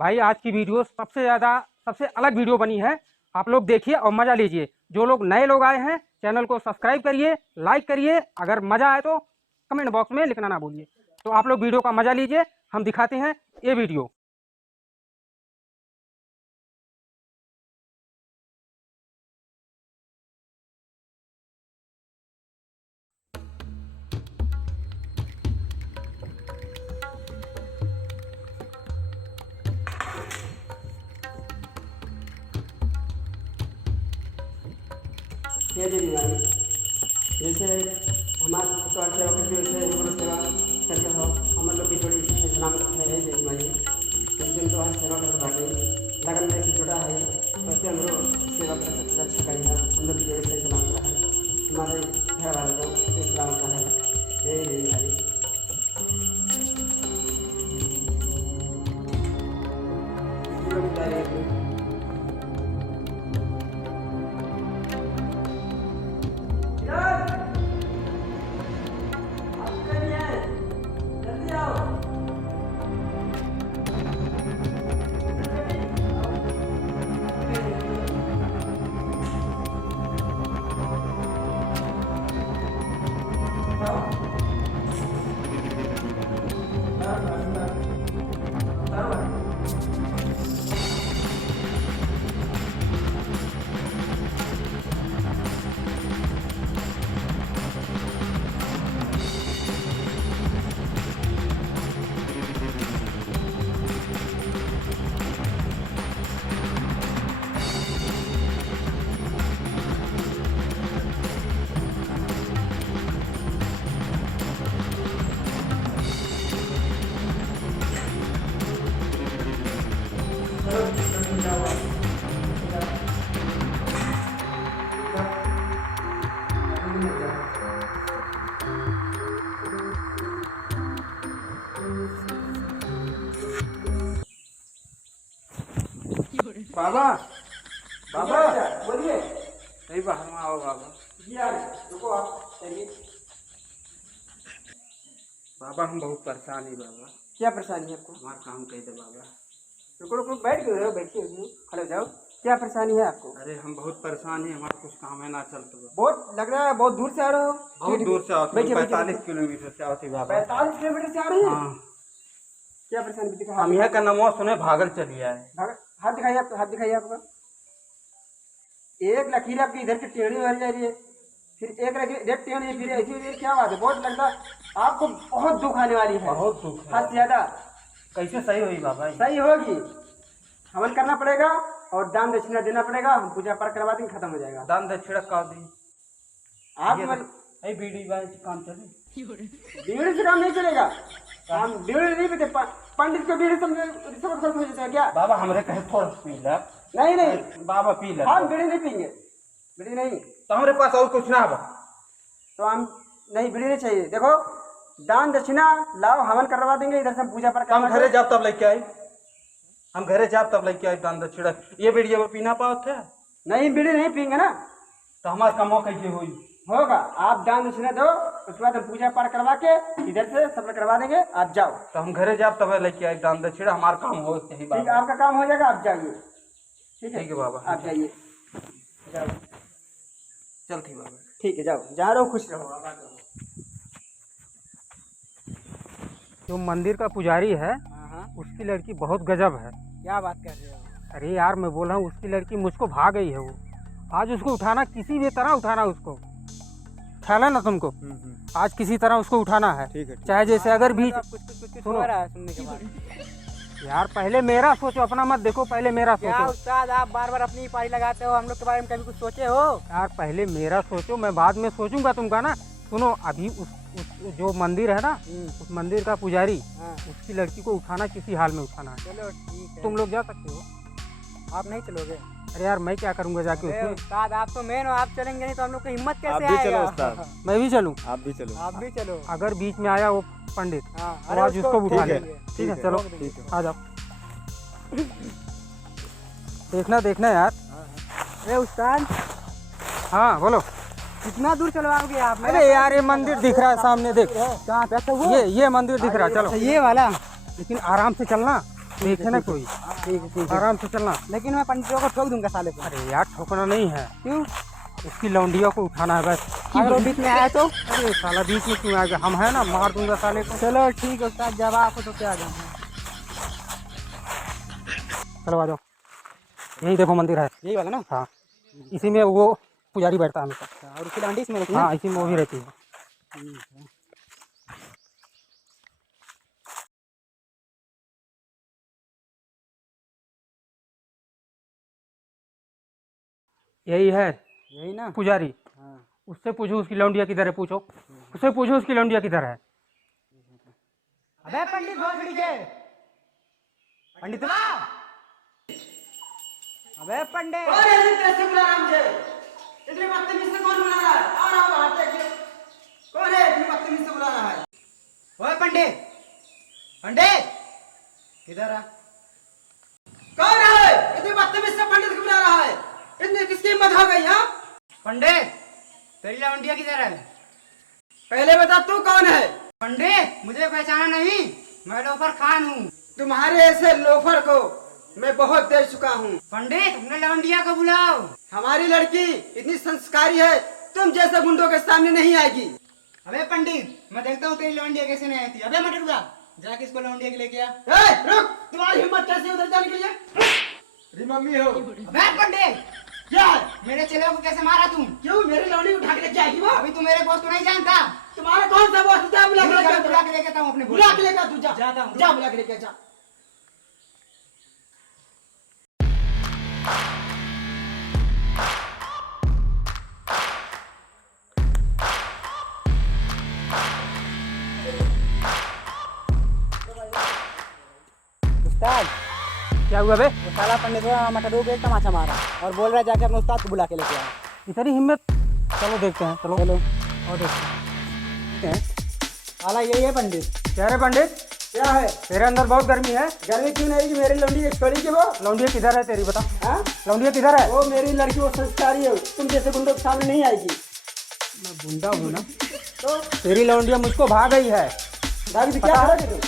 भाई आज की वीडियो सबसे अलग वीडियो बनी है। आप लोग देखिए और मज़ा लीजिए। जो लोग नए लोग आए हैं चैनल को सब्सक्राइब करिए, लाइक करिए। अगर मज़ा आए तो कमेंट बॉक्स में लिखना ना भूलिए। तो आप लोग वीडियो का मज़ा लीजिए। हम दिखाते हैं ये वीडियो। ये बीमारी जैसे हमारे स्वास्थ्य सेवा करते वैसे गुरु सेवा करते हो हम लोग भी थोड़ी सलाम है ये बीमारी जिससे तो आज सेवा कर पाते लगन में से छोटा है वैसे हम लोग सेवा कर अच्छा करेंगे। हम लोग भी वैसे सलाम करा है हमारे घर वाले को सलाम करा है ये बीमारी। बाबा बाबा बोलिए। नहीं बाहर में आओ बाबा। जी यार रुको आप चलिए। बाबा हम बहुत परेशान है बाबा। क्या परेशानी है आपको? हमारा काम कह दे बाबा। रुको रुको बैठ क्यों रहे हो? बैठिए खड़े हो जाओ। क्या परेशानी है आपको? अरे हम बहुत परेशान हैं, हमारा कुछ काम है ना चलते। बहुत लग रहा है बहुत दूर से आ रहे हो। बहुत दूर से आते बैठिए, 45 किलोमीटर से आते बाबा। 45 किलोमीटर से आ रहे हैं। हाँ क्या परेशानी दिखा? हम यहाँ का नमो सुने भागल चलिए आए। हाथ दिखाइए आपको, हाथ दिखाइए आपका। एक लकीर आपकी इधर की टेढ़ी मारी जा रही है, फिर एक लकीर इधर टेढ़ी, फिर ऐसी हो रही है। क्या बात है? बहुत लगता है आपको बहुत दुख आने वाली है। बहुत दुख है। हद से ज्यादा। कैसे सही हुई बाबा? सही होगी। हवन करना पड़ेगा और दान दक्षिणा देना पड़ेगा। हम पूजा पाठ करवा देंगे, खत्म हो जाएगा। दान दक्षिणा का दी आप बीड़ी बाई काम चले। बीड़ी से काम नहीं चलेगा। हम बीड़ी नहीं पीते। पंडित को बीड़ी रिश्वत खर्च हो जाता है क्या? बाबा हमरे कहे थोड़ा पी ले। नहीं नहीं बाबा पी ले। हम बीड़ी नहीं पीएंगे। बीड़ी नहीं तो हमारे पास और कुछ ना हो तो हम नहीं, बीड़ी नहीं चाहिए। देखो दान दक्षिणा लाओ, हवन करवा देंगे। इधर से हम पूजा पाठ हम घरे जाब तब लेके आए। हम घरे जाब तब लेके आए दान दक्षिणा। ये बीड़ी वो पीना पाओ थे? नहीं बीड़ी नहीं पीएंगे ना तो हमारा कमो कैसे हुई? होगा। आप दान दक्षिणा दो, उसके बाद हम पूजा पाठ करवा के इधर से सब करवा देंगे। आप जाओ। तो हम घरे जाब तब लेके आए दान दक्षिणा। हमारा काम हो सही ठीक है, बाबा। आपका काम हो जाएगा। आप जाइए। ठीक है बाबा। आप जाइए, जाओ। चलती बाबा। ठीक है जाओ, जहाँ रहो खुश रहो। जो मंदिर का पुजारी है हाँ उसकी लड़की बहुत गजब है। क्या बात कर रहे हो? अरे यार मैं बोल रहा हूँ उसकी लड़की मुझको भाग गई है। वो आज उसको उठाना, किसी भी तरह उठाना उसको। ख्याल है ना तुमको? आज किसी तरह उसको उठाना है। ठीक है। चाहे जैसे अगर भी कुछ हो रहा है सुनने के बाद। यार पहले मेरा सोचो, अपना मत देखो। पहले मेरा क्या सोचो उस्ताद, आप बार बार अपनी पारी लगाते हो। हम लोग के बारे में कभी कुछ सोचे हो? यार। पहले मेरा सोचो, मैं बाद में सोचूंगा तुमका ना। सुनो अभी उस जो मंदिर है ना, उस मंदिर का पुजारी, हाँ। उसकी लड़की को उठाना, किसी हाल में उठाना है। चलो ठीक है। तुम लोग जा सकते हो। आप नहीं चलोगे? अरे यार मैं क्या करूंगा जाके उसमें? उस्ताद आप तो मेन हो, आप चलेंगे नहीं तो हम लोग को हिम्मत कैसे आप भी चलो आएगा? उस्ताद। मैं भी चलूं? आप भी चलो। आप भी चलो। अगर बीच में आया वो पंडित हाँ, तो आज उसको उठा ठीक है, लेंगे। ठीक है चलो ठीक है। आ जाओ। देखना यार। अरे उस्ताद हाँ बोलो। कितना दूर चलवाओगे आप? अरे यार ये मंदिर दिख रहा है सामने, देख। कहाँ पे? अच्छा वो ये मंदिर दिख रहा है। चलो ये वाला। लेकिन आराम से चलना। देखे ना कोई, ठीक है आराम से चलना। लेकिन मैं पंडितों को ठोक दूंगा साले को। अरे यार ठोकना नहीं है, क्यों? उसकी लौंडियों को उठाना है बस। अगर वो बीच में आया तो? अरे साला बीच में क्यों आ गया, हम है ना, मार दूंगा साले को। चलो ठीक है उस्ताद, जब आप तो क्या जाऊँ। चलो आ जाओ, यही देखो मंदिर है। यही वाला ना? हाँ, इसी में वो पुजारी बैठता है हमेशा। और उसकी लौंडी इसमें रहती है? हाँ, इसी में वो भी रहती है। यही है यही ना? पुजारी। हाँ। उससे पूछो उसकी लौंडिया किधर है, पूछो उससे, पूछो उसकी लौंडिया किधर है। अबे पंडित भोसड़ी के पंडित ना, अबे पंडित कौन है इतने कैसे बुला रहा है मुझे? इतनी बदतमीज से कौन बुला रहा है? आ रहा हूँ बाहर देखिए। कौन है इतनी बदतमीज से बुला रहा है? ओए पंडित, पंडित किधर है? कौन है इतनी बदतमीज से पंडित को बुला रहा है? इतनी किसकी हिम्मत हो गई? हाँ पंडित, तेरी लौंडिया किधर है? पहले बता तू कौन है? पंडित मुझे पहचाना नहीं, मैं लोफर खान हूँ। तुम्हारे ऐसे लोफर को मैं बहुत देख चुका हूँ। पंडित अपने लौंडिया को बुलाओ। हमारी लड़की इतनी संस्कारी है, तुम जैसे गुंडों के सामने नहीं आएगी। अबे पंडित, मैं देखता हूँ तेरी लौंडिया कैसे नहीं आती। अबे मटरुआ, जाके इसको लौंडिया के लेके आ। रुक, तुम्हारी हिम्मत कैसे उधर जाने के लिए? अरे मम्मी हो। अबे पंडित, क्या है? मेरे चेले को कैसे मारा तुम? क्यों, मेरी लौंडी उठा के लेके जाएगी वो? अभी तू मेरे बॉस को नहीं जानता। तुम्हारा कौन सा बॉस? जा बुला के लेके आता हूँ अपने। बुला के लेके तू जा। जाता हूँ, जा बुला के लेके जा। उस्ताद, क्या हुआ बे? वो साला पंडित मटरू को एक तमाचा मारा और बोल रहा है जाके अपने उस्ताद को बुला के लेके आओ। इतनी हिम्मत? चलो देखते हैं, चलो चलो और देखते हैं। साला यही है पंडित। क्या रे पंडित, क्या है? तेरे अंदर बहुत गर्मी है। गर्मी क्यों नहीं? मेरी लौंडी एक छोड़ी के वो। लौंडिया किधर है तेरी, बता। हाँ? लौंडिया किधर है? वो मेरी लड़की, वो संस्कारी है, तुम जैसे गुंडों के सामने नहीं आएगी। मैं गुंडा हूँ ना? तो तेरी लौंडिया मुझको भाग गई है। दादी क्या पता है? करोगे तुम?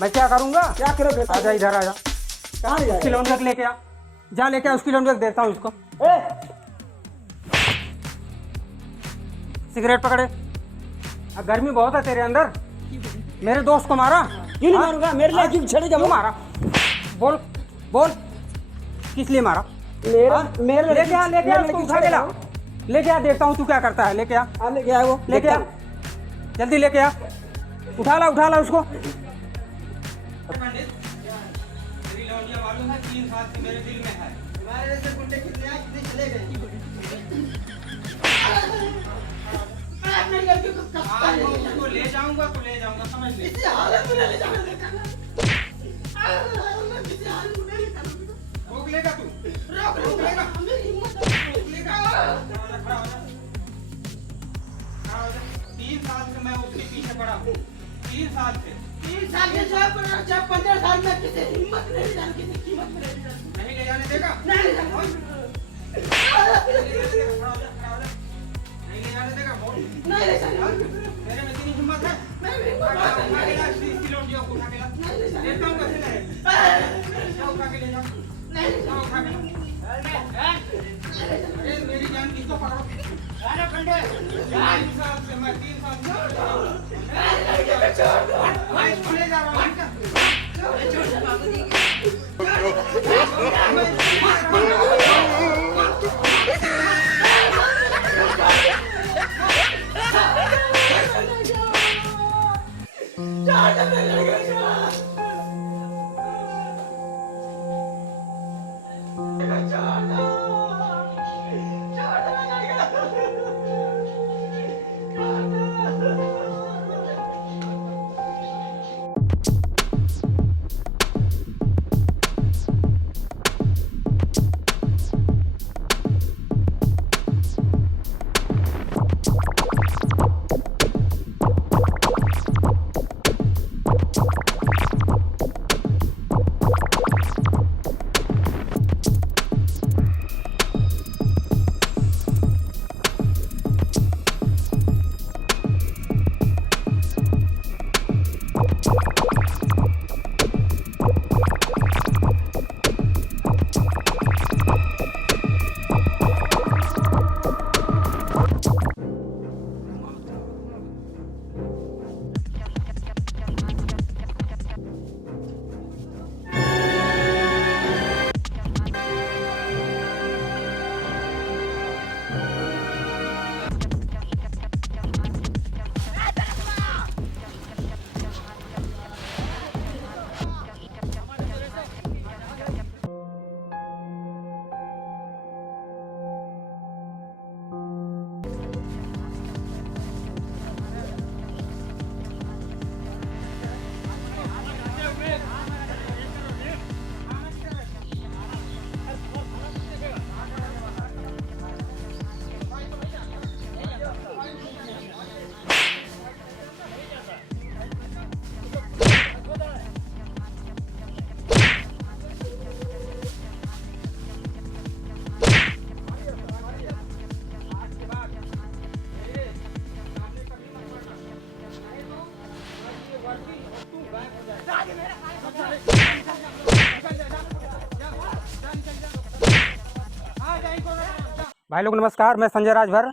मैं क्या करूँगा? क्या करोगे? आजा इधर, आजा। कहाँ ले उसकी जाएगा? लौंडिया को लेके आ, जा लेके आ उसकी लौंडिया को, देखता हूँ उसको। ए, सिगरेट पकड़े। अब गर्मी बहुत है तेरे अंदर, मेरे दोस्त को मारा। क्यों नहीं हाँ? मारूंगा? मेरे लिए क्यों छड़ेगा क्यों वो? मारा? बोल बोल, किस लिए मारा? मेरा मेरे लेके आ, लेके आ उसको, उठा के ला, लेके आ, देखता हूँ तू क्या करता है। लेके आ, लेके आया वो, लेके आ, जल्दी लेके आ, उठा ला उसको। तुम्हारे जैसे गुंडे कितने आए, कितने चले गए? मेरी लड़की को कब ले जाऊंगा समझ ले। इसी हालत में ले जाना देखा ना? मैं किसी हालत में नहीं लेकर रोक लेगा तू? रोक लेगा। मेरी हिम्मत नहीं। रोक लेगा। 3 साल से मैं उसके पीछे पड़ा हूँ, 3 साल से। 3 साल के जब 15 साल में किसी हिम्मत में नहीं जाना, किसी कीमत में नहीं जाना। नहीं ले जाने देगा? नहीं ले जाना। नहीं ले जाने देगा? बोल। नहीं ले जाना। मेरे में इतनी हिम्मत है? मैं भी हिम्मत उठा नहीं के ले ला, जाना। इसकी लौंडियों को उठा के ला। नहीं ले जाना। देखता हूँ कैसे लड़े। जाओ उठा के ले जाओ। नहीं ले जाओ उठा के ला। अरे मेरी जान किसको पकड़ो? अरे पंडित, 3 साल से मैं 3 साल से मैं इसको ले जा रहा हूँ। भाई लोग नमस्कार, मैं संजय राजभर।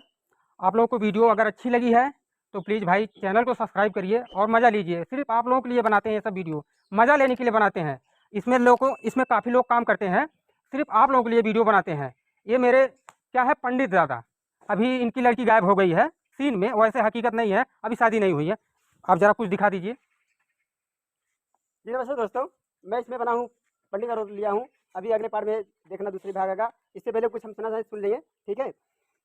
आप लोगों को वीडियो अगर अच्छी लगी है तो प्लीज़ भाई चैनल को सब्सक्राइब करिए और मज़ा लीजिए। सिर्फ आप लोगों के लिए बनाते हैं ये सब वीडियो, मज़ा लेने के लिए बनाते हैं। इसमें काफ़ी लोग काम करते हैं, सिर्फ आप लोगों के लिए वीडियो बनाते हैं। ये मेरे क्या है पंडित दादा, अभी इनकी लड़की गायब हो गई है सीन में, वैसे हकीकत नहीं है, अभी शादी नहीं हुई है। आप ज़रा कुछ दिखा दीजिए। जी नमस्ते दोस्तों, मैं इसमें बना हूँ पंडित का रोल लिया हूँ। अभी अगले पार्ट में देखना दूसरी भाग आएगा। इससे पहले कुछ हम सुन लेंगे, ठीक है।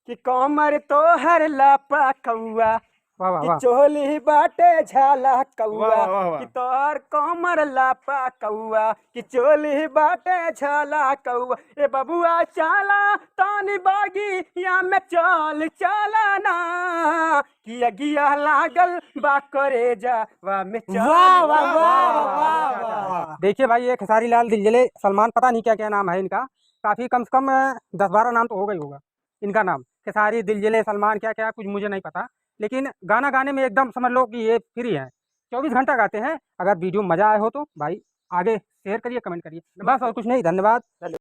कि कमर तो हर लापा कौआ वाह वाह कि वाह। चोली बाटे झाला वाह, कौआ वाह, वाह। कि तोहर कमर लापा कौआ कि चोली बाटे झाला कौआ। ए बबुआ चाला तानी बागी या में चल चला ना कि अगिया लागल बा करे जा वा में चल। वाह, वाह, वाह, वाह, वाह। देखिए भाई, ये खेसारी लाल दिलजले सलमान, पता नहीं क्या क्या नाम है इनका, काफ़ी कम से कम 10-12 नाम तो हो गई होगा इनका नाम। खेसारी, दिलजले, सलमान, क्या क्या कुछ मुझे नहीं पता, लेकिन गाना गाने में एकदम समझ लो कि ये फ्री है, 24 घंटा गाते हैं। अगर वीडियो मज़ा आए हो तो भाई आगे शेयर करिए, कमेंट करिए, बस और कुछ नहीं। धन्यवाद।